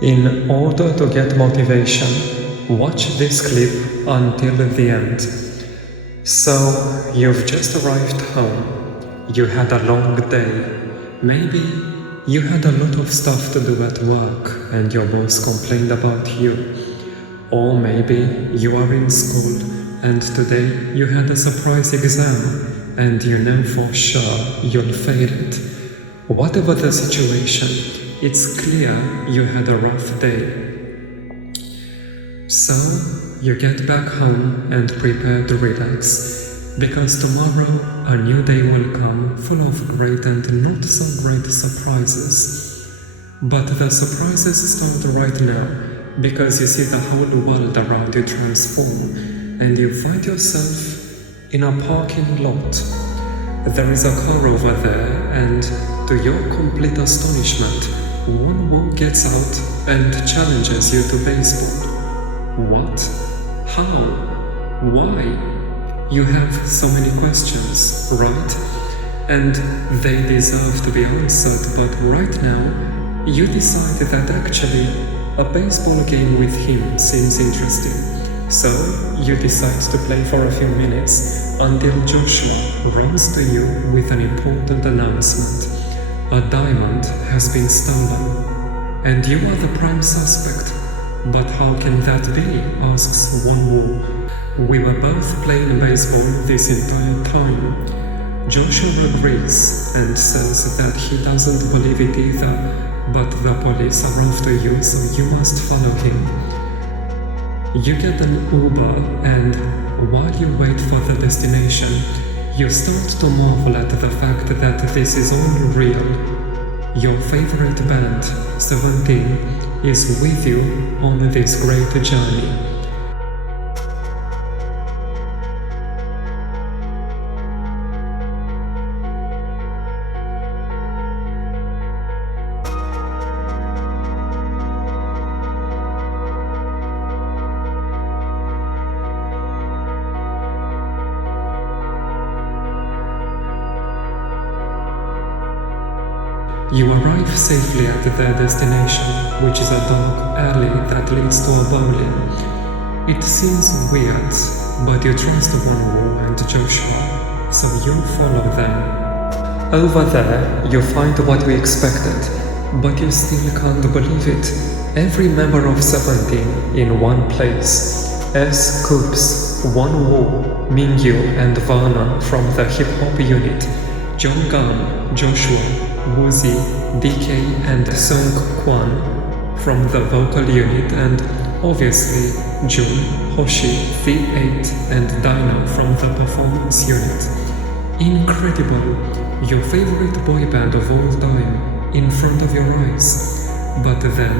In order to get motivation, watch this clip until the end. So, you've just arrived home. You had a long day. Maybe you had a lot of stuff to do at work and your boss complained about you. Or maybe you are in school and today you had a surprise exam and you know for sure you'll fail it. Whatever the situation, it's clear you had a rough day. So, you get back home and prepare to relax, because tomorrow a new day will come full of great and not so great surprises. But the surprises start right now, because you see the whole world around you transform, and you find yourself in a parking lot. There is a car over there, and to your complete astonishment, one who gets out and challenges you to baseball. What? How? Why? You have so many questions, right? And they deserve to be answered, but right now, you decide that actually a baseball game with him seems interesting. So, you decide to play for a few minutes until Joshua runs to you with an important announcement. A diamond has been stolen, and you are the prime suspect. But how can that be? Asks Wonwoo. We were both playing baseball this entire time. Joshua agrees and says that he doesn't believe it either, but the police are after you, so you must follow him. You get an Uber, and while you wait for the destination, you start to marvel at the fact that this is all real. Your favorite band, 17, is with you on this great journey. You arrive safely at their destination, which is a dark alley that leads to a bowling. It seems weird, but you trust Wonwoo and Joshua, so you follow them. Over there, you find what we expected, but you still can't believe it. Every member of 17 in one place. S. Coops, Wonwoo, Mingyu and Varna from the hip-hop unit, Jongam, Joshua, Woozi, DK and Sung Kwan from the vocal unit, and obviously Jun, Hoshi, V8 and Dino from the performance unit. Incredible! Your favorite boy band of all time in front of your eyes. But then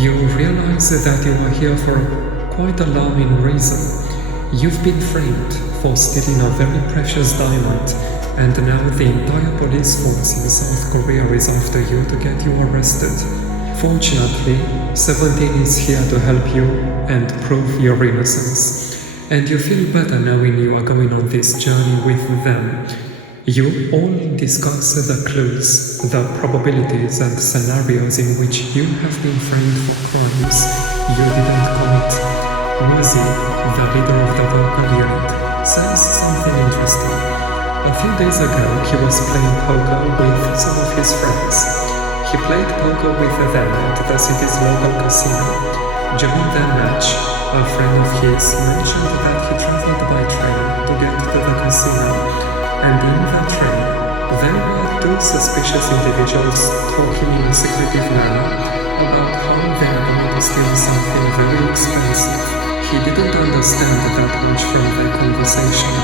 you realize that you are here for a quite alarming reason. You've been framed for stealing a very precious diamond, and now the entire police force in South Korea is after you to get you arrested. Fortunately, 17 is here to help you and prove your innocence. And you feel better knowing you are going on this journey with them. You all discuss the clues, the probabilities and scenarios in which you have been framed for crimes you didn't commit. Woozi, the leader of the vocal unit, says something interesting. A few days ago, he was playing poker with some of his friends. He played poker with them at the city's local casino. During their match, a friend of his mentioned that he traveled by train to get to the casino, and in that train, there were two suspicious individuals talking in a secretive manner about how they are going to steal something very expensive. He didn't understand that much from their conversation,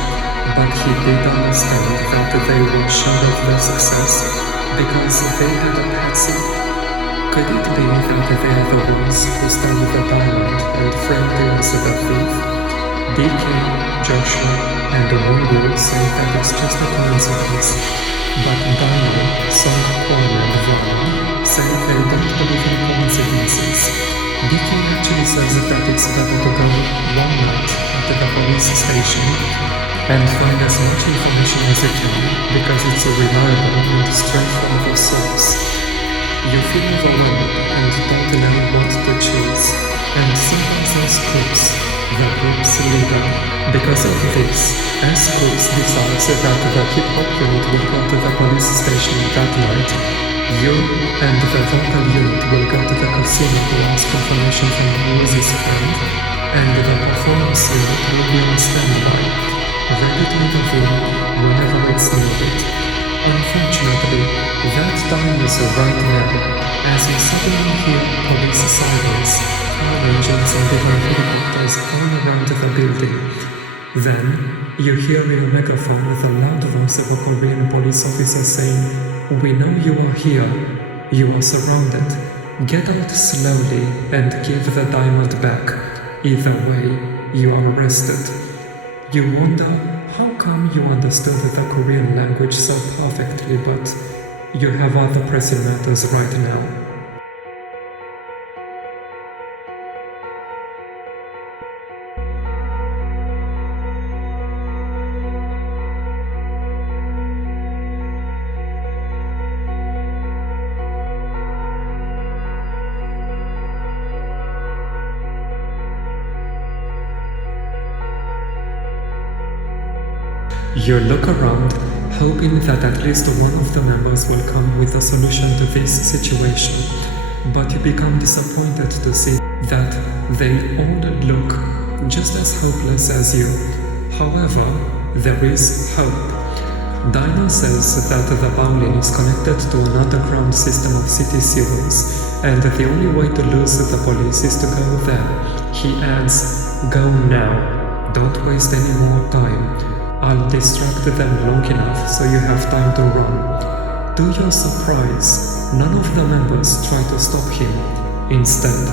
but he did understand that they were sure of their success because they had a patsy. Could it be that they are the ones who stole the diamond and framed him as the thief? DK, Joshua, and Wonwoo say that it's just a coincidence, but Dino, Sung Kwan and Varna say they don't believe in coincidences. DK actually says that it's better to go one night at the police station and find as much information as you can, because it's a reliable and straightforward source. You feel overwhelmed illegal. Because of this, S-Groups decides that the hip-hop unit will go to the police station that night. You and the vocal unit will go to the casino to ask confirmation from Rose's friend, and the performance unit will be on standby, ready to intervene whenever it's needed. Unfortunately, that time is right now, as you suddenly hear police sirens, fire engines and even helicopters all around the building. Then, you hear in a megaphone the loud voice of a Korean police officer saying, "We know you are here. You are surrounded. Get out slowly and give the diamond back. Either way, you are arrested." You wonder how come you understood the Korean language so perfectly, but you have other pressing matters right now. You look around, hoping that at least one of the members will come with a solution to this situation, but you become disappointed to see that they all look just as hopeless as you. However, there is hope. Dino says that the bowling is connected to an underground system of city sewers, and the only way to lose the police is to go there. He adds, "Go now. Don't waste any more time. I'll distract them long enough so you have time to run." To your surprise, none of the members try to stop him. Instead,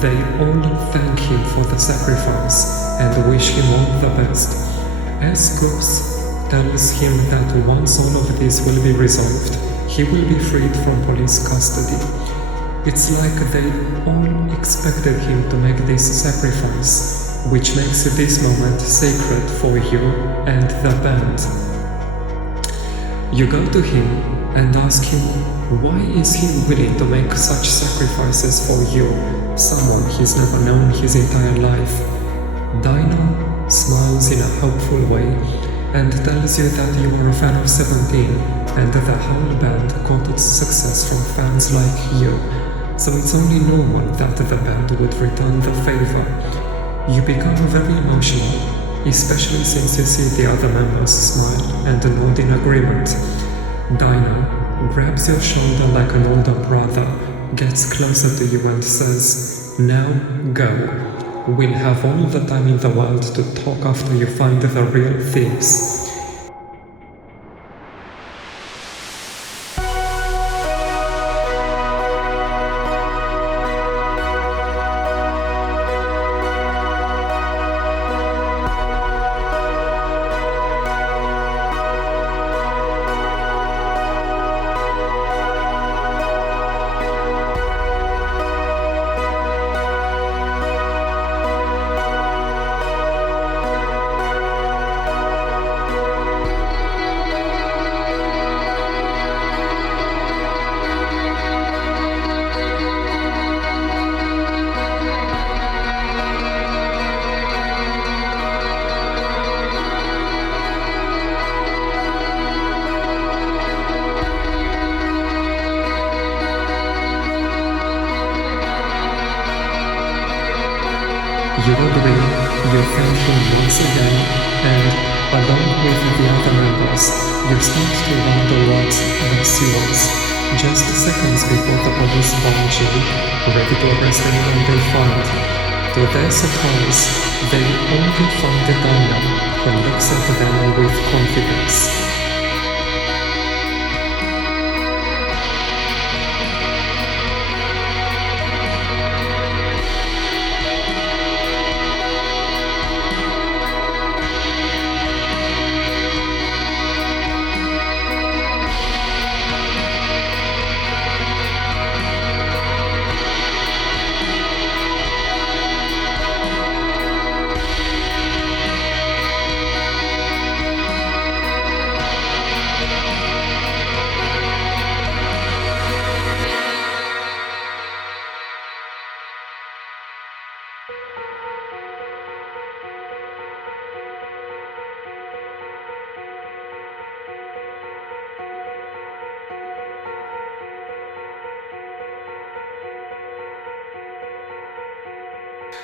they all thank him for the sacrifice and wish him all the best. S-Groups tells him that once all of this will be resolved, he will be freed from police custody. It's like they all expected him to make this sacrifice, which makes this moment sacred for you and the band. You go to him and ask him why is he willing to make such sacrifices for you, someone he's never known his entire life. Dino smiles in a hopeful way and tells you that you are a fan of 17 and the whole band got its success from fans like you, so it's only normal that the band would return the favor. You become very emotional, especially since you see the other members smile and nod in agreement. Dino grabs your shoulder like an older brother, gets closer to you and says, "Now go. We'll have all the time in the world to talk after you find the real thieves." You agree, you thank him once again, and, along with the other members, you start to run towards the sewers, just seconds before the police barge in, ready to arrest anyone they find. To their surprise, they only find the Dino, who looks at them with confidence.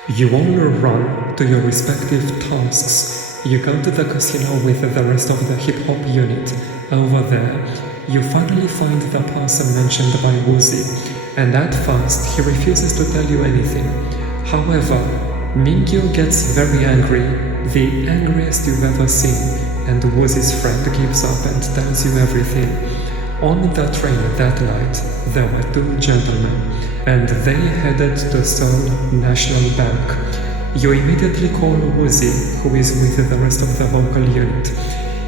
You all run to your respective tasks. You go to the casino with the rest of the hip-hop unit. Over there, you finally find the person mentioned by Woozi, and at first he refuses to tell you anything. However, Mingyu gets very angry, the angriest you've ever seen, and Woozi's friend gives up and tells you everything. On the train that night, there were two gentlemen, and they headed to Seoul National Bank. You immediately call Woozi, who is with the rest of the vocal unit.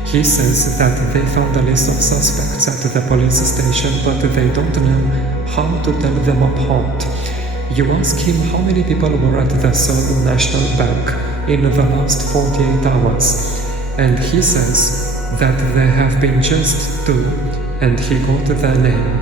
He says that they found a list of suspects at the police station, but they don't know how to tell them apart. You ask him how many people were at the Seoul National Bank in the last 48 hours, and he says that there have been just two, and he got their name.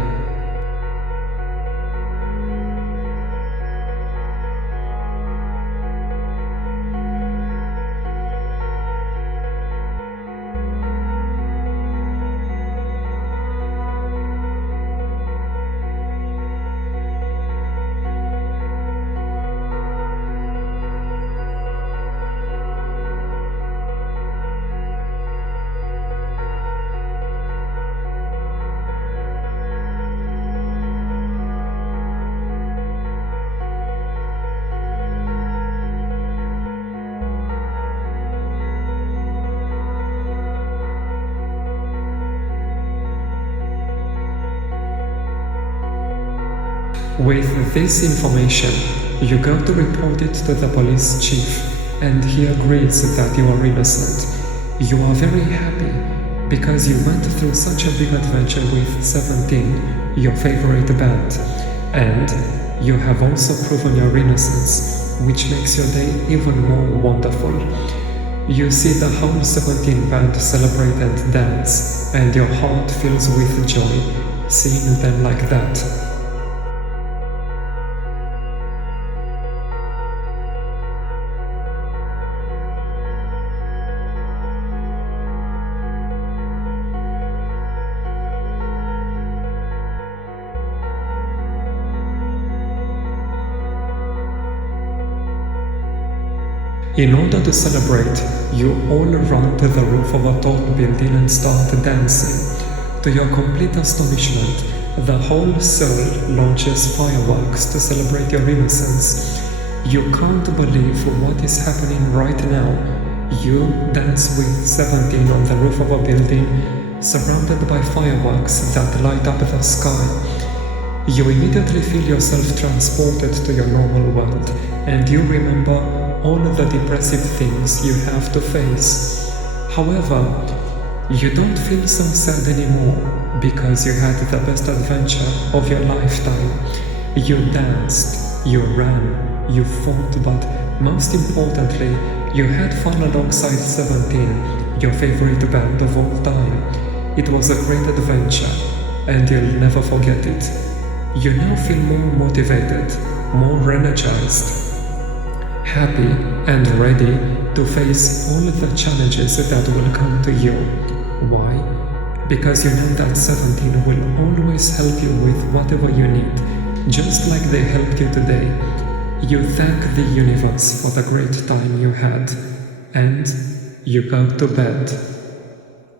With this information, you go to report it to the police chief, and he agrees that you are innocent. You are very happy because you went through such a big adventure with 17, your favorite band, and you have also proven your innocence, which makes your day even more wonderful. You see the whole 17 band celebrate and dance, and your heart fills with joy seeing them like that. In order to celebrate, you all run to the roof of a tall building and start dancing. To your complete astonishment, the whole Seoul launches fireworks to celebrate your innocence. You can't believe what is happening right now. You dance with 17 on the roof of a building, surrounded by fireworks that light up the sky. You immediately feel yourself transported to your normal world, and you remember all the depressive things you have to face. However, you don't feel so sad anymore because you had the best adventure of your lifetime. You danced, you ran, you fought, but most importantly, you had fun alongside 17, your favorite band of all time. It was a great adventure, and you'll never forget it. You now feel more motivated, more energized, happy and ready to face all the challenges that will come to you. Why? Because you know that 17 will always help you with whatever you need, just like they helped you today. You thank the universe for the great time you had, and you go to bed.